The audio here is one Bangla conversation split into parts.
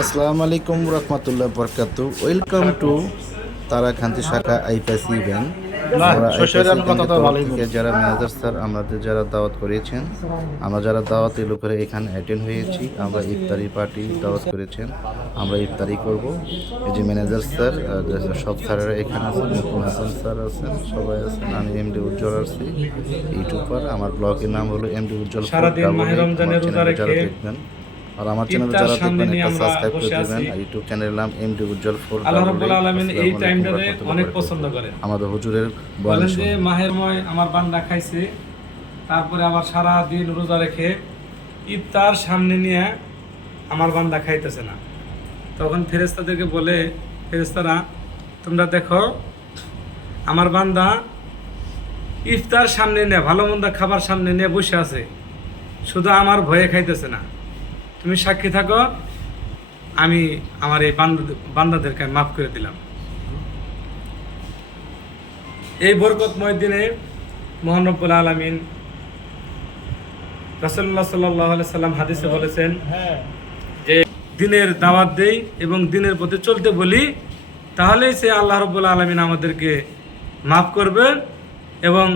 আসসালামু আলাইকুম রহমতুল্লাহ বরকাতু। ওয়েলকাম টু তারাকান্তি শাখা আইপিএসি ব্যাংক। আমরা থেকে যারা ম্যানেজার স্যার আমাদের যারা দাওয়াত করেছেন, আমরা যারা দাওয়াতের লোকেরা এখানে অ্যাটেন্ড হয়েছি, আমরা ইফতারি পার্টি দাওয়াত করেছেন, আমরা ইফতারি করব। এই যে ম্যানেজার স্যার, সব স্যারেরা এখানে আছেন, মুকুল হাসান স্যার আছেন, সবাই আছেন। আমি এমডি উজ্জ্বল আছি, ইউটিউবার। আমার ব্লগের নাম হলো এমডি উজ্জ্বল। যারা দেখবেন আর আমার চ্যানেলে যারা দেখবেন একটা সাবস্ক্রাইব করে দিবেন। ইউটিউব চ্যানেলের নাম এমডি উজ্জ্বল 4। আল্লাহ রাব্বুল আলামিন এই টাইমটাতে অনেক পছন্দ করেন। আমাদের হুজুরের বলেন যে মাহের ময় আমার বান্দা খাইছে, তারপরে আবার সারা দিন রোজা রেখে ইফতার সামনে নিয়ে আমার বান্দা খাইতেছে না। তখন ফেরেশতাদেরকে বলে, ফেরেশতারা তোমরা দেখো আমার বান্দা ইফতার সামনে নিয়ে ভালো মন্দ খাবার সামনে নিয়ে বসে আছে, শুধু আমার ভয়ে খাইতেছে না। তুমি সাক্ষী থাকো, আমি আমার এই বান্দাদেরকে মাফ করে দিলাম। এই বরকতময় দিনে মহান রব্বুল আলামিন রাসূলুল্লাহ সাল্লাল্লাহু আলাইহি সাল্লাম হাদিসে বলেছেন যে দিনের দাওয়াত দেই এবং দিনের পথে চলতে বলি, তাহলেই সে আল্লাহ রব্বুল আলামিন আমাদেরকে মাফ করবেন এবং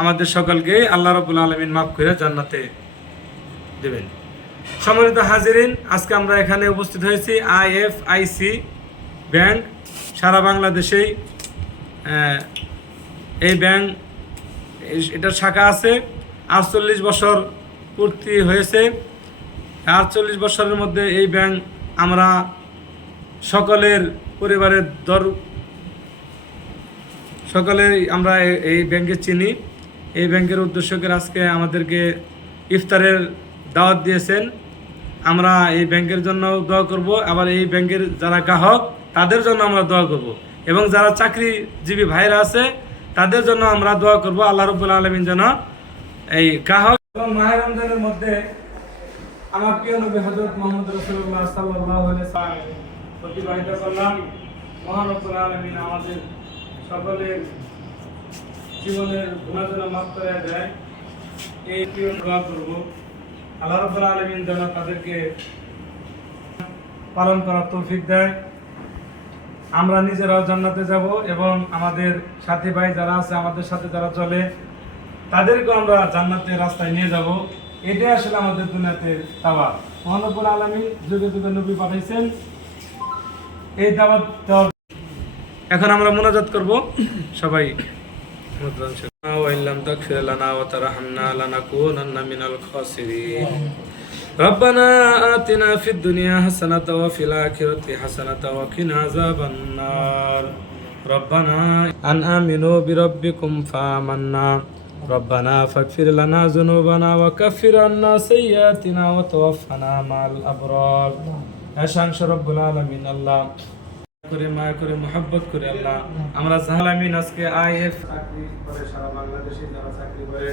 আমাদের সকলকে আল্লাহ রব্বুল আলামিন মাফ করে জান্নাতে দেবেন। সম্মানিত হাজিরিন, আজকে আমরা এখানে উপস্থিত হয়েছি আইএফআইসি ব্যাংক। সারা বাংলাদেশেই এই ব্যাংক, এটার শাখা আছে। 48 বছর পূর্তি হয়েছে। 48 বছরের মধ্যে এই ব্যাংক আমরা সকলের পরিবারের সকলেই আমরা এই ব্যাংকে চিনি। এই ব্যাংকের উদ্দেশ্যকের আজকে আমাদেরকে ইফতারের দাওয়াত দিয়েছেন। আমরা এই ব্যাংকের জন্য দোয়া করব, আবার এই ব্যাংকের যারা গ্রাহক তাদের জন্য আমরা দোয়া করব, এবং যারা চাকরিজীবী ভাইরা আছে তাদের জন্য আমরা দোয়া করব। আল্লাহ রাব্বুল আলামিন যেন এই গ্রাহক এবং মাহে রমজানের মধ্যে আমার প্রিয় নবী হযরত মুহাম্মদ রাসূলুল্লাহ সাল্লাল্লাহু আলাইহি ওয়াসাল্লাম প্রতিবাহিত করলাম। মহান রব্বুল আলামিন আমাদের সকলের জীবনের গুনাহ যেন মাফ করে দেয়, এই প্রিয় দোয়া করব। আল্লাহ রাব্বুল আলামিন যেন তাদেরকে পালন করার তৌফিক দেয়। আমরা নিজেরাও জান্নাতে যাব এবং আমাদের সাথী ভাই যারা আছে, আমাদের সাথে যারা চলে, তাদেরকেও আমরা জান্নাতের রাস্তায় নিয়ে যাব। এটাই আসলে আমাদের দুনিয়াতে দাওয়াত। মহান রব্বুল আলামিন যুগে যুগে নবী পাঠাইছেন এই দাওয়াত দেওয়ার। এখন আমরা মুনাজাত করব সবাই। وإن تغفر لنا وترحمنا لنكونن من الخاسرين ربنا آتنا في الدنيا حسنة وفي الآخرة حسنة وقنا عذاب النار ربنا أن آمنوا بربكم فآمنا ربنا فاغفر لنا ذنوبنا وكفر عنا سيئاتنا وتوفنا مع الأبرار أشهد رب العالمين الله করে মায়া করে মোহাব্বত করে আল্লাহ আমরা জাহালামিন আজকে আইএফ চাকরি করে সারা বাংলাদেশে যারা চাকরি করে,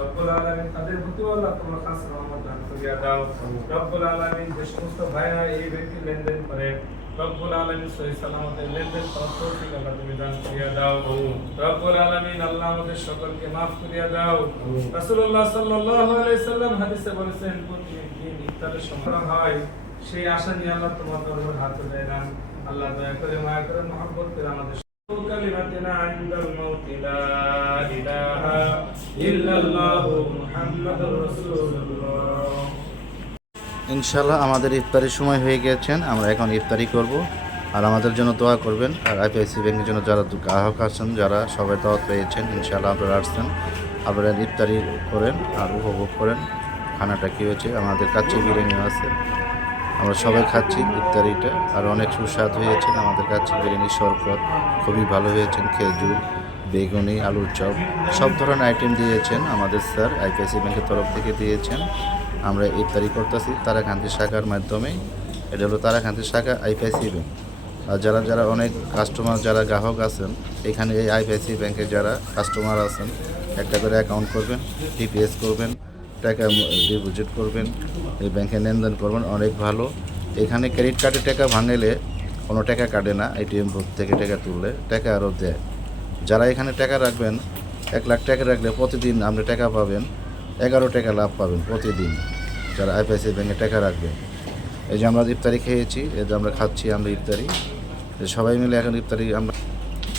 রব্বুল আলামিন তাদের প্রতি আল্লাহ তোমার খাস রহমত দান করিয়া দাও। রব্বুল আলামিন যে সমস্ত ভাইরা এই ব্যক্তি লেনদেন করে, রব্বুল আলামিন সহি সালামতে লেনদেন করার তৌফিক আল্লাহ তুমি দান করিয়া দাও। রব্বুল আলামিন আল্লাহ আমাদের সকলকে মাফ করিয়া দাও। রাসূলুল্লাহ সাল্লাল্লাহু আলাইহি সাল্লাম হাদিসে বলেছেন প্রতিদিন ইফতারের সময় হয়, সেই আশা নিয়ে আল্লাহ তোমার দরবারে হাত উঠাই না। আল্লাহ দয়া করে মায়া করে মহব্বত করে আমাদের কালিমাতিনা ইনদাল মাউত লা ইলাহা ইল্লাল্লাহু মুহাম্মাদুর রাসূলুল্লাহ। ইনশাআল্লাহ আমাদের ইফতারির সময় হয়ে গেছেন, আমরা এখন ইফতারি করব। আর আমাদের জন্য দোয়া করবেন। আর আইপিআইসি ব্যাংকের জন্য যারা গ্রাহক আছেন, যারা সবাই দাওয়াত পেয়েছেন, ইনশাআল্লাহ আপনারা আসছেন, আপনারা ইফতারি করেন আর উপভোগ করেন। খানাটা কী হয়েছে, আমাদের কাচ্চি বিরিয়ানি আছে, আমরা সবাই খাচ্ছি ইফতারিটা, আর অনেক সুস্বাদ হয়েছে আমাদের কাছে। বিরিয়ানি, শরবত খুবই ভালো হয়েছেন, খেজুর, বেগুনি, আলুর চপ, সব ধরনের আইটেম দিয়েছেন আমাদের স্যার আইপিআইসি ব্যাংকের তরফ থেকে দিয়েছেন। আমরা ইফতারি করতেছি তারাকান্তি শাখার মাধ্যমে। এটা হলো তারাকান্তি শাখা আইপিআইসি ব্যাংক। আর যারা যারা অনেক কাস্টমার, যারা গ্রাহক আছেন এখানে, এই আইপিআইসি ব্যাংকে যারা কাস্টমার আছেন, একটা করে অ্যাকাউন্ট করবেন, টিপিএস করবেন, টাকা ডিপোজিট করবেন, এই ব্যাংকে লেনদেন করবেন, অনেক ভালো। এখানে ক্রেডিট কার্ডে টাকা ভাঙলে কোনো টাকা কাটে না, এটিএম বুথ থেকে টাকা তুললে টাকা আরও দেয়। যারা এখানে টাকা রাখবেন, 1 লাখ টাকা রাখলে প্রতিদিন আপনি টাকা পাবেন, 11 টাকা লাভ পাবেন প্রতিদিন, যারা আইপিআইসি ব্যাংকে টাকা রাখবেন। এই যে আমরা ইফতারি খেয়েছি, এই যে আমরা খাচ্ছি আমরা ইফতারি, সবাই মিলে এখন ইফতারি আমরা।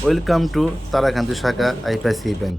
ওয়েলকাম টু তারাকান্দি শাখা আইপিআইসি ব্যাংক।